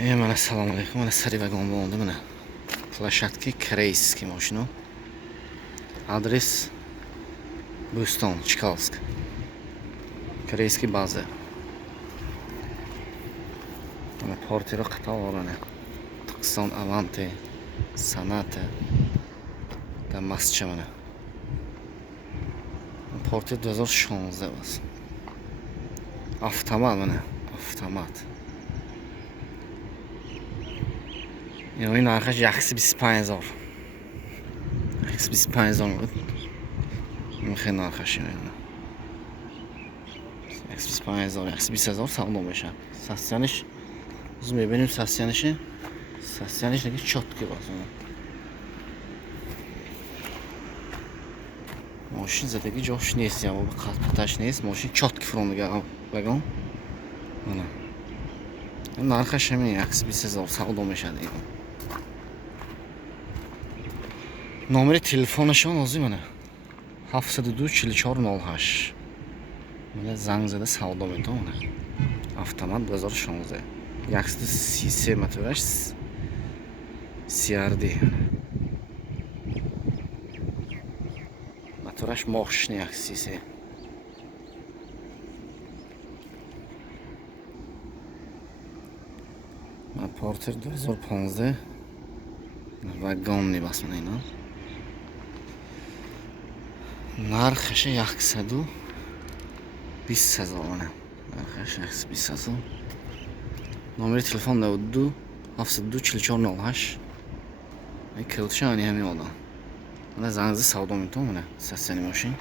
Mana assalomu alaykum. Mana sari vagon bo'ldi mana. Plashatki Koreyskiy mashina. Adres Buston, Chkalsk. Koreyskiy baza. Mana portira qatorlarni. Tucson Avante, Sonata da Mascha mana. Portir 2016 bas. Avtomat mana, avtomat. این نرخش یخسی 25,000 یخسی 25,000 بود. این خیلی نرخشی میدونه. یخسی 25,000 یخسی 20,000 savdo میشه. ساسیانش biz میبینیم ساسیانش دیگه چotki basıyor. ماشین زدگی جاش نیست یا با قطعش نیست. ماشین چotki فرونده vagon. mana. نرخش همین یخسی 20,000 savdo میشه دیگه. Номери телефонашон озим mana 702 4408. Mana zanг zada savdo metonه. Avtomat 2016. 133 motorash CRD. Motorash mощный 133. Mana Porter 2015. Vagonli bas mana اینا. نرخش 120,000 mana. نرخش 120,000. نمره تلفن 92 702 4408. این کلتشانی همین oldu. Mana zangizni savdo meton mana sassani mashin.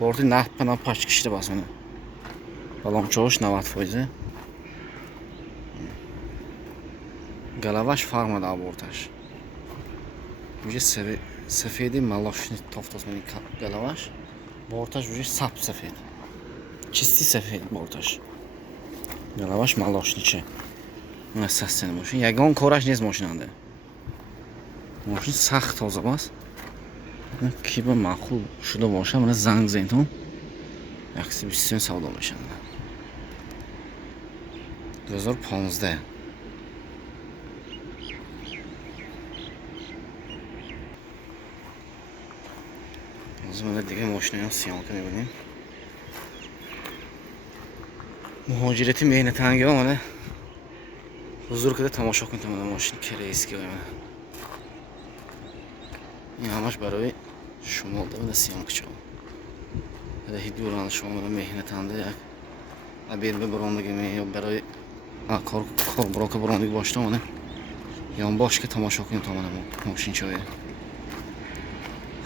Bordi naqd pash kishida bas mana. Balon cho'sh 90%. Galavash farmada abortash. Уже сафеди молочный тофтос мени галаваш. Борташ уже сап сафед. Чистый сафед борташ. Галаваш молочниче. Мана сассен машин. Ягон кораш нест машинанда. Машин сахт тоза бас. Киба мақул шуда боша мана занг зентон. Яхси 20 savdo мешанда. 2015. Mana دیگه ماشینای سیانکه می‌بینیم. مهاجرتی مهنتانگی ها mana huzur kده تماشا کنید mana ماشین Koreyskiy mana. این همش برای شمال ده سیانکه چون. ده هیچ دوران شما mana مهنتانده یک abir به براندگی می یا برای کار براک براندگی باشته mana. یا باش که تماشا کنید تا mana ماشین چایه.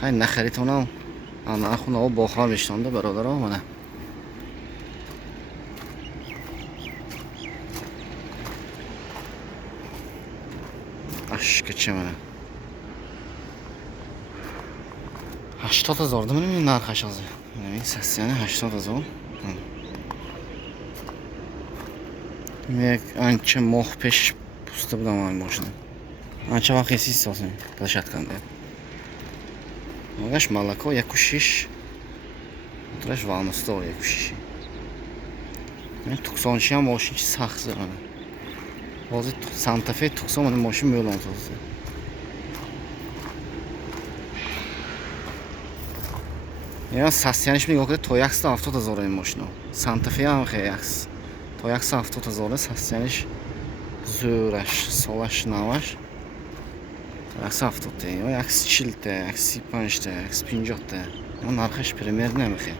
خیلی نخریتونم. Ana xuna o boxar meştanda برادر ها mana. Aşkıçı mana. 80,000 mana men narxash hozir. Men sassiyani 80,000. Men ancha moh pesh pusta bilaman mashina. Ancha vaqt esiz olsin tashatganda. Magash молоко 1.6. Trash valmısto 1.6. Men 90 ham mashina saxz mana. Hozir Santa Fe 90 mana mashina yo'l olsa. Ya sassiyanish nigah qilib Toyax'da 70,000 این mashina. Santa Fe ham xeyaks. Toyax 70,000 sassiyanish zo'rash, solash, navash. Toyax 70 یا 140 135 150. اون نرخش پرمیر نمیخه.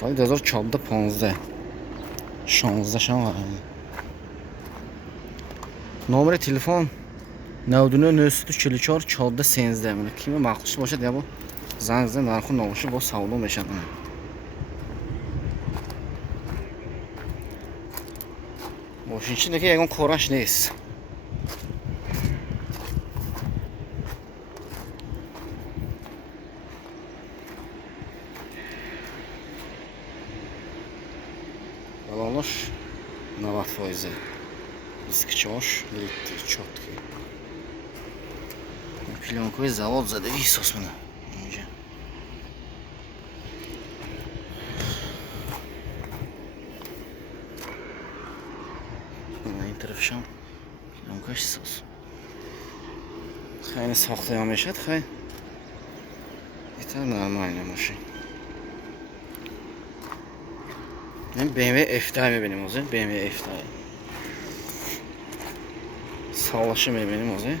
سال 2014 16 شام. نمره تلفن 99 44 14 13 mana kimi maqulshi bo'lsa ya bu zangza narxi nomushi bu savdo meshadi. Moshin ichidagi yagon qo'rash neis. Balonlar 90%. Disk cho'sh, litr chotki. Plyonkoy zavod zada visos mana. Mana interfisham. Yomkash so'z. Xayni saqlayam yashad, xay. Это нормальная машина. BMW F-Type benim o'zi, BMW F-Type. Sağlaşım benim o'zi.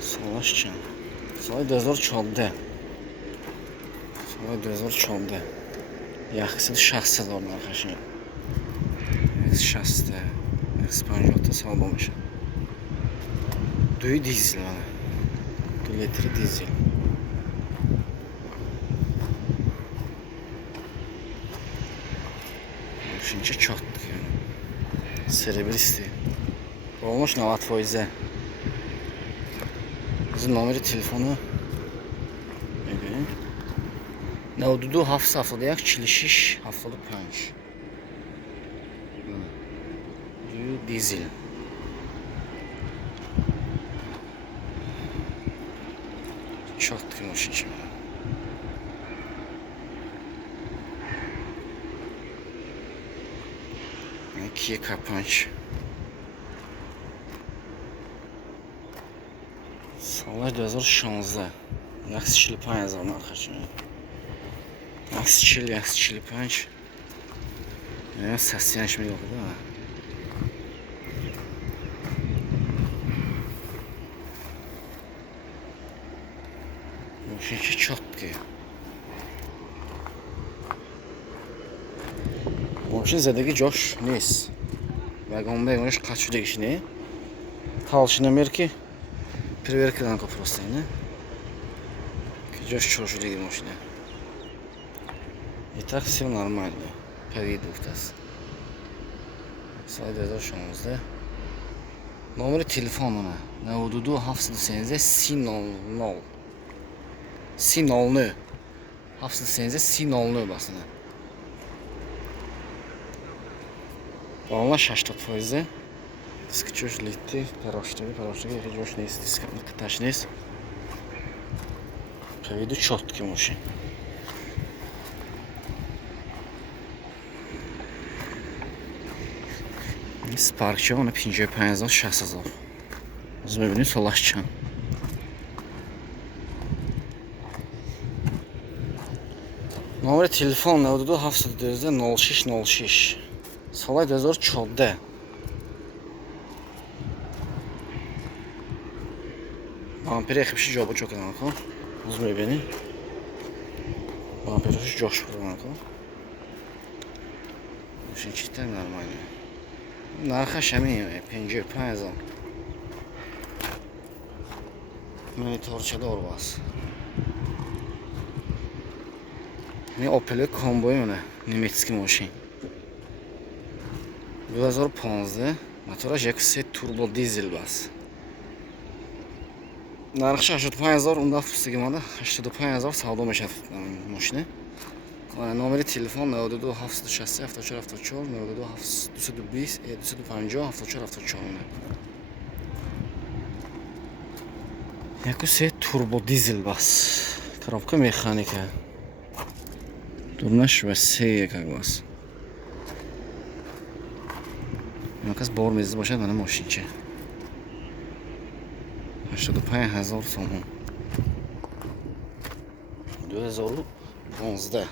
Sağlaşcan. Soy dozor cholda. Soy dozor cholda. Yaxshisi shaxsizlarning qashi. Shaxsda. X50 savdomish. Duy dizel mana. 2 litr dizel. Shuncha chotdi. Серебристый. Olmuş Navat Foize. Bizim nomeri telefonu. Evet. Ne oldu? Haftalık yak çilişiş haftalık punch. Dizel. Çok tıkmış içim. Kia punch. Sallar 2016. Yaxşı çilpan yazarım arkadaşlar. Yaxşı çilpan. Ya səs yanışmı yox da. Bu şey çatdı. Машин задagi josh nis. Vagon begosh qachudi ishni. Talshina merki. Проверка просто, не? Josh choshudagi mashina. И так все нормально. По виду tas. Sayda şonuzda. Nomeri telefonuna. Ne hududu 738 C00. C00. 738 C00 basına. Баланс 80%. Disk josh litdi, parashtaga josh nis, diskni tashnis. По виду четкий машин. Sparkcha ona 5500 6000. Biz bebini solaşcan. Номер телефон ne oldu? 720 Salay dozor çolda. Ampere yaxşı jobu çok önemli. Uzmay beni. Ampere josh önemli. Bu şey cidden normal. Narxı şəmin 5500. Monitorçada orbas. Ne Opel komboy mana nemetski mashin. 2015 motor GX turbo dizel bas. Narxı 85000 unda fıstigi mana 85000 savdo mashad mashina. Mana nomeri telefon 92 764 74 92 220 250 74 Якусе турбо дизель бас. Коробка механика. Турнаш ва сея как бас. Якас бор мезди бошад мана машинча. 85000 сомон. 2015.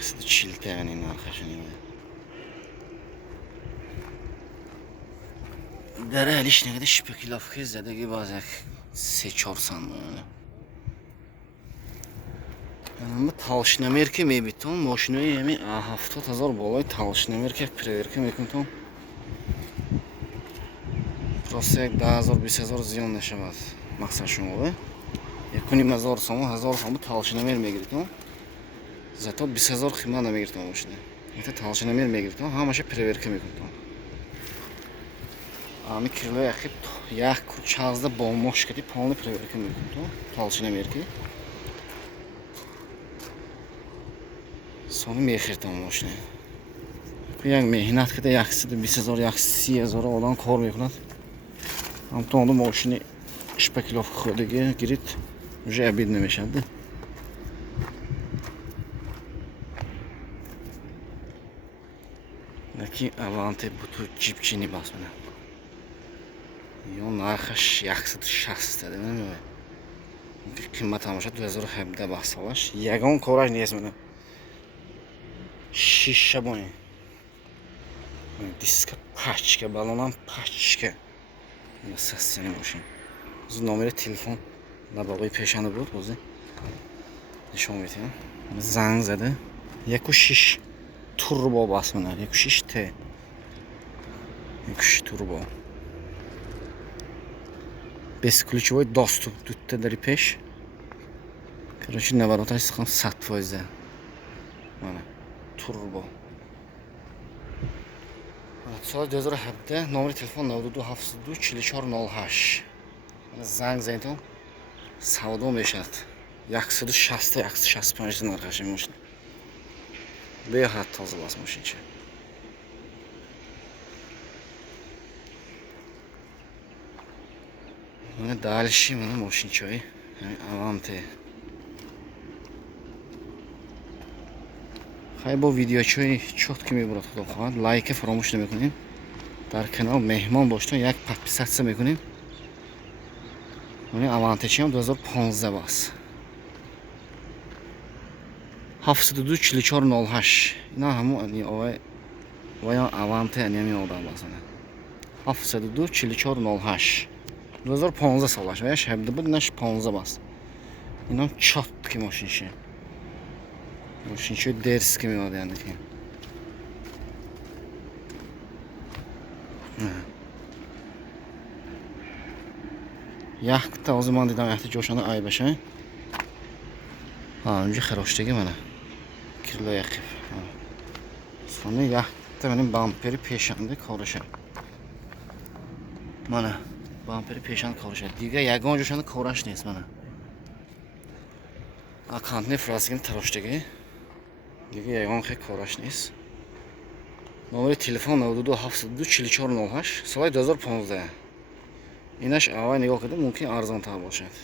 Aslında çilte yani arkadaşlar. Dere eliş ne kadar spekülatif zedegi bazı seçorsan böyle. Yani bu talşına merke mi bitti on maşını yemi hafta tazar bolay talşına merke preverke mekuntum. Просто 10000 ziyon neşevat maksat şunu oluyor. Yakuni 1000 so'm talşına mermegirdim. Зато 20000 xima намегиртам машина. Это талшина мермегиртам, ҳамаша проверка мекунам. Ами крило яхи як чазда бомош кади полный проверка мекунам. Талшина мерки. Сони мехиртам машина. یک مهنت کرده 120,000 130,000 آدم کار میکند. همون ماشین شپکلاف خودگی گیرید уже обид نمیشد. Naki Avante butu cipçini basmana. Yo narxış 160 dedi mi? Qiymat tamaşa 2017 bahsalash. Yagon ko'rash niyasi mana. Shisha bo'yin. Diska pachka, balonam pachka. Nasassini moshin. O'zi nomeri telefon nabog'i peshani bor o'zi. Nishon meting. Zang zadi. 1.6 turbo basmana. 1.6 T. 1.6 turbo. Бесключевой доступ. Тут дали пеш. Короче, навороташ сахам 100%. Mana turbo. Soat 2017 номер телефон 9272 4408. Mana zang zaydon savdo meshad. 160 165 narxashi mashina. Behad toza bas mashincha. Mana dальше mana mashinchoy. Avante. Хай бо видеочои чётки мебурад худо хоҳад. Лайк фаромӯш намекунем. Дар канал меҳмон бошед, як подписатсия мекунем. Мани Авантечиам 2015 бас. 72 4408. Ина ҳамон ани овай вая Аванте ани одам басана. 72 4408. 2015 солаш. Вая шабда буд наш 15 бас. Ина чётки машинше. Машинчой дерзкий мелод yani ki. Yaxta o zaman dedim yaxta coşanı ay başa. Ha önce xaroştagi mana. Kirlo yaqib. Sonra yaxta benim bamperi peshanda ko'risha. Mana bamperi peshanda ko'risha. Diga yagon coşanı ko'rash nest mana. Akantni frasgini taroshdagi. دیگه یگان خیلی کارش نیست. نمره تلفن 9272 4408 سال 2015. اینش اول نگاه کردم ممکن ارزان تر باشد.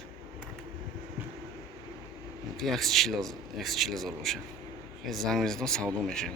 ممکن 140,000 باشه. زنگ میزدم سودا میشه.